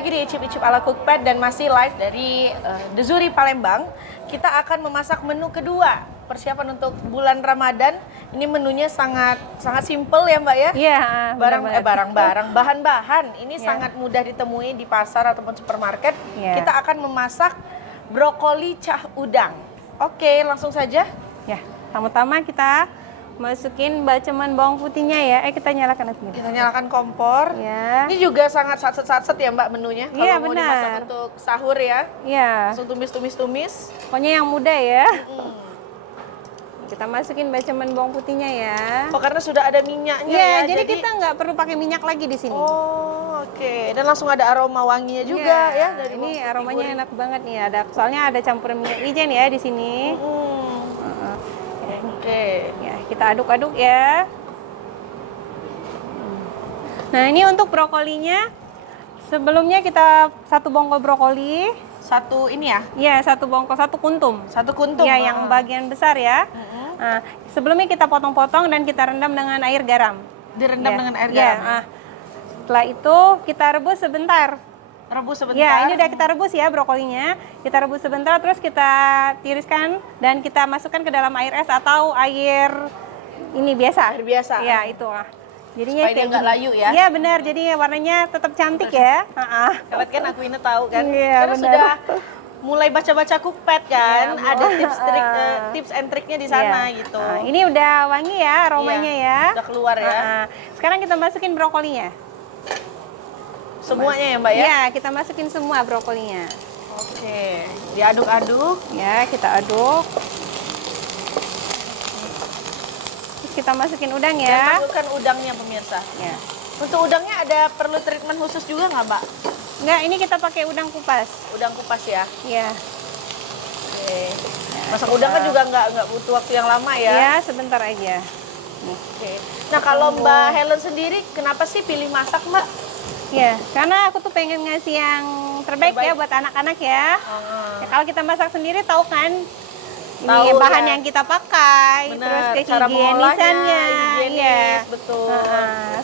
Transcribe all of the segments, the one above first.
lagi di Icip-Icip ala Cookpad dan masih live dari The Zuri Palembang. Kita akan memasak menu kedua, persiapan untuk bulan Ramadan. Ini menunya sangat simple ya Mbak ya? Iya, Bahan-bahan ini sangat mudah ditemui di pasar ataupun supermarket. Kita akan memasak brokoli cah udang. Oke, langsung saja. Ya, pertama kita masukin baceman bawang putihnya ya. Kita nyalakan apinya. Kita nyalakan kompor. Ya. Ini juga sangat satset ya Mbak menunya. Kalau mau dimasak untuk sahur ya. Iya. Langsung tumis. Pokoknya yang mudah ya. Kita masukin baceman bawang putihnya ya. Oh, karena sudah ada minyaknya ya. ya. Jadi kita nggak perlu pakai minyak lagi di sini. Oh, oke. Dan langsung ada aroma wanginya juga ya dari ini aromanya enak banget nih. Soalnya ada campuran minyak wijen ya di sini. Oke. Ya, kita aduk-aduk ya. Nah, ini untuk brokolinya. Sebelumnya kita satu bongkol brokoli. Satu ini ya? Iya, satu bongkol, satu kuntum. Satu kuntum. Iya, yang bagian besar ya. Nah, sebelumnya kita potong-potong dan kita rendam dengan air garam. Direndam dengan air garam. Setelah itu kita rebus sebentar. Rebus sebentar. Ya, ini udah kita rebus ya brokolinya. Kita rebus sebentar, terus kita tiriskan dan kita masukkan ke dalam air es atau air ini biasa. Air biasa. Ya, itu. Jadinya supaya dia nggak layu ya? Iya benar, jadi warnanya tetap cantik ya. Kalian kan aku ini tahu kan. Iya, karena benar. sudah mulai baca-baca Cookpad kan, Ya, ada tips and triknya di sana gitu. Nah, ini udah wangi ya aromanya ya. Udah keluar ya. Sekarang kita masukin brokolinya. Semuanya ya Mbak ya? Iya, kita masukin semua brokolinya. Oke, diaduk-aduk. Ya, kita aduk. Terus kita masukin udang Dan ya. masukkan udangnya pemirsa. Ya. Untuk udangnya ada perlu treatment khusus juga nggak Mbak? Enggak, ini kita pakai udang kupas. Udang kupas ya? Iya. Oke. Masak udang kan juga nggak butuh waktu yang lama ya? Iya, sebentar aja. Oke. Nah kalau Mbak Helen sendiri, kenapa sih pilih masak Mbak? Ya, karena aku tuh pengen ngasih yang terbaik ya buat anak-anak ya. Ya. Kalau kita masak sendiri tahu kan, ini bahan yang kita pakai, terus kehigienisannya, higienis, betul.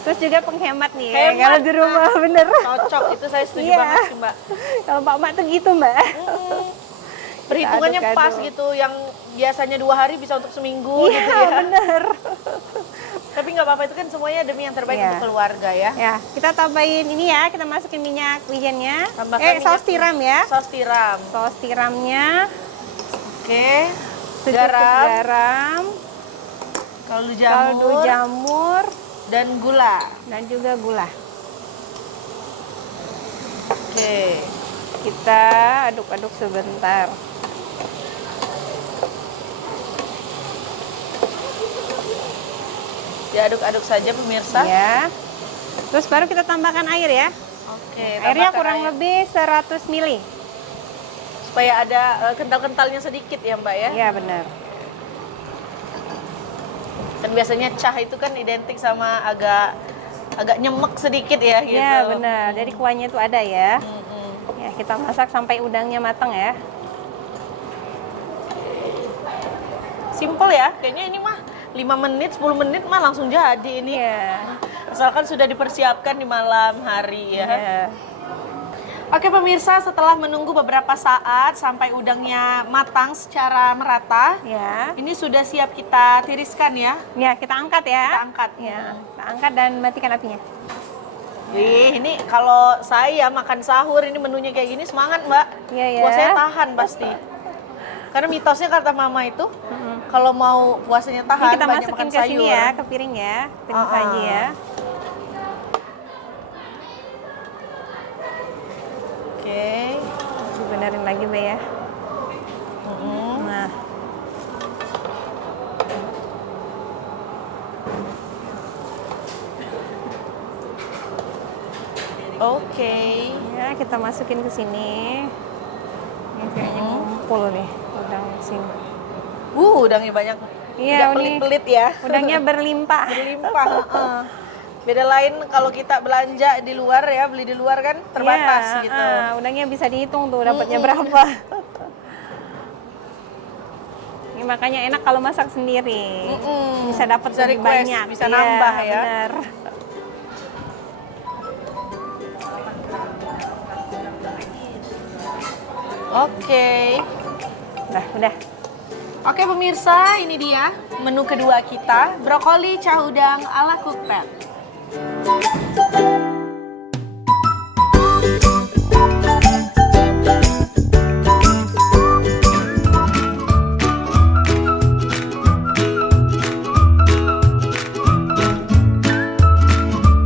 Terus juga penghemat nih ya, kalau di rumah bener. Cocok, itu saya setuju banget sih Mbak. Kalau Pak Mak tuh gitu Mbak. Perhitungannya pas gitu, yang biasanya 2 hari bisa untuk seminggu gitu ya. Iya bener. Tapi nggak apa-apa, itu kan semuanya demi yang terbaik untuk keluarga ya. Ya, kita tambahin ini ya, kita masukin minyak wijennya. Saus tiram ya. Saus tiram. Saus tiramnya. Oke. Garam. Kaldu jamur. Dan gula. Dan juga gula. Oke. Kita aduk-aduk sebentar. Diaduk-aduk saja pemirsa. Ya. Terus baru kita tambahkan air ya. Oke. Airnya kurang lebih 100 ml. Supaya ada kental-kentalnya sedikit ya Mbak ya? Iya benar. Dan biasanya cah itu kan identik sama agak nyemek sedikit ya gitu. Iya benar. Jadi kuahnya itu ada ya. Ya, kita masak sampai udangnya matang ya. Simple ya. Kayaknya ini mah 5 menit, 10 menit mah langsung jadi ini. Iya. Asalkan sudah dipersiapkan di malam hari ya. Iya. Oke pemirsa, setelah menunggu beberapa saat sampai udangnya matang secara merata, ini sudah siap kita tiriskan ya. Ya, kita angkat ya. Kita angkat. Ya, kita angkat dan matikan apinya. Ini kalau saya makan sahur ini menunya kayak gini semangat Mbak. Iya ya. Puasanya tahan pasti. Karena mitosnya kata mama itu, kalau mau puasanya tahan, ini kita banyak masukin makan ke sayur. sini ya, ke piring ya, piring saji ya. Oke. Dibenerin lagi Mbak ya. Nah. Oke. Ya, kita masukin ke sini. Ini kayaknya ngumpul nih udang di sini. Udangnya banyak. Iya, pelit-pelit ya. Udangnya berlimpah. Berlimpah. Beda lain kalau kita belanja di luar ya, beli di luar kan terbatas gitu. Udangnya bisa dihitung tuh dapatnya berapa. Ini makanya enak kalau masak sendiri. Bisa dapat lebih banyak. Bisa nambah ya. Benar. Oke. Udah. Oke pemirsa, ini dia menu kedua kita, brokoli cah udang ala cookpad.